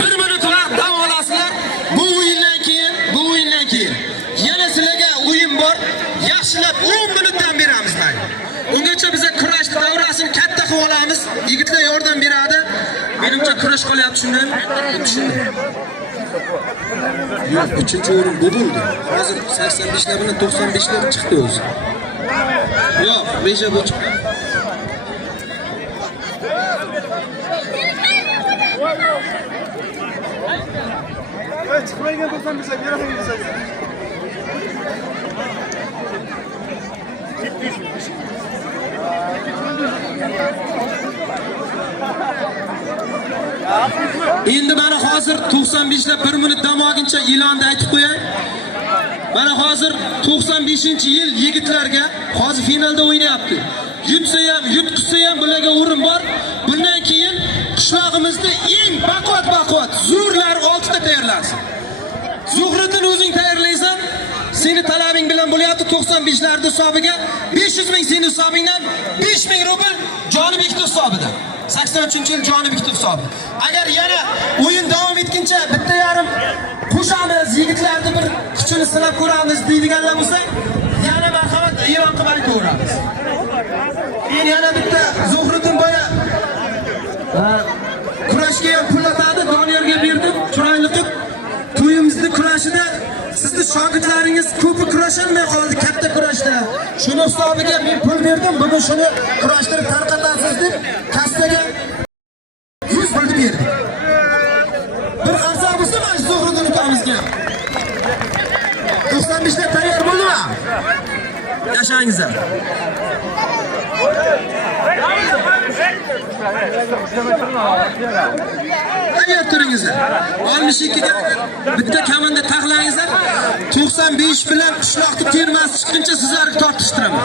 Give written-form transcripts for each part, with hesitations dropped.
1 minut vaqt dam olasizlar. Bu o'yindan keyin yana sizlarga o'yin bor. Yaxshilab 10 minutdan beramiz mana. Ungacha biz kurash davrasini katta qilib olamiz. Yigitlar yordam beradi. Menimcha kurash qolyapti shundan. Yo'q, 3-o'rin bu bo'ldi. Hozir 85 lar bilan 95 lar chiqdi o'zi. Yo'q, reja bu chiqdi. Çıkmayın 95 lar, yaramayın bize. Endi mana hozir 95 lar 1 minut dam olguncha e'lonni aytib qo'yay. Mana hozir 95-yil yigitlarga hozir finalda o'ynayapti. Yutsa ham, yutqizsa ham bularga o'rin bor. Bundan keyin qishlog'imizda eng baquvvat zo'rlar 6 ta tayyorlansin. Zuhriddin o'zing tayyorlaysan. Seni talabing bilan bo'lyapti 95 larda hisobiga 500 ming seni hisobingdan 5000 rubl Joni Bekov hisobidan. 83-yil Joni Bekov hisobi. Agar yana o'yin davom etguncha bitta yarim qo'shamiz, yigitlarni bir kuchini sinab ko'ramiz deydiganlar bo'lsa, yana marhamat e'lon qilib ko'ramiz. Keyin yana bitta Zuhriddin boya kurashga ham pullatadi, Doniyorga berdim, chiroyli qilib to'yimizni kurashida sizni shogirdlaringiz ko'pi kurasholmay qoldi katta kurashda. Shuni hisobiga men pul berdim, bugun shuni kurashtirib tarqatasiz deb kassaga 100 pul berdik. Bir qarsa bo'lsa mana Zuhriddin ukamizga. 95 ta tayyor bo'ldimi? Yashangizlar. Tayyor turingizlar. 62 da bitta kamanda taxlangizlar. 95 bilan qishloqni termasi chiqquncha sizlarni tortishtiraman.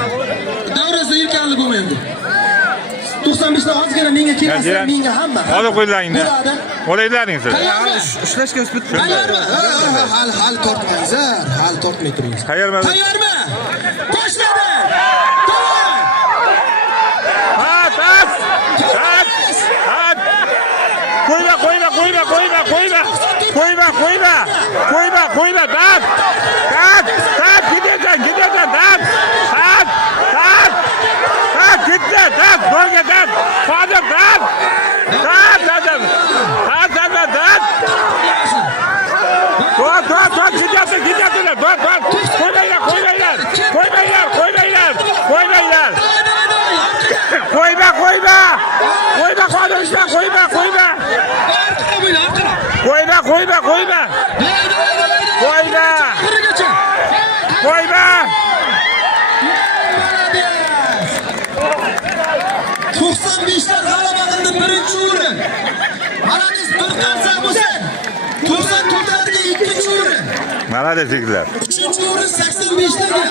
Davrazda yelkanli bo'lmaydi. 95 da ozgina menga kelsa, menga hamma. Olib qo'yinglar. O'laylaring siz. Ushlashga o'sib bitdi. Tayyormi? Hal tortmangizlar. Hal tortmay turingizlar. Tayyormi? Tayyormi? Boshladi. Qo'yma, dad. Gidasan, dad. Gitdi, dad, bo'lga dad. Hozir dad. Gidasan, dad. Qo'ymanglar. Qo'yma. 95 lar g'alaba qildi, birinchi o'rin. Malades bir qarsa bo'lsa, 94 larga ikkinchi o'rin. Malades yigitlar. 3-o'rin 85 larga.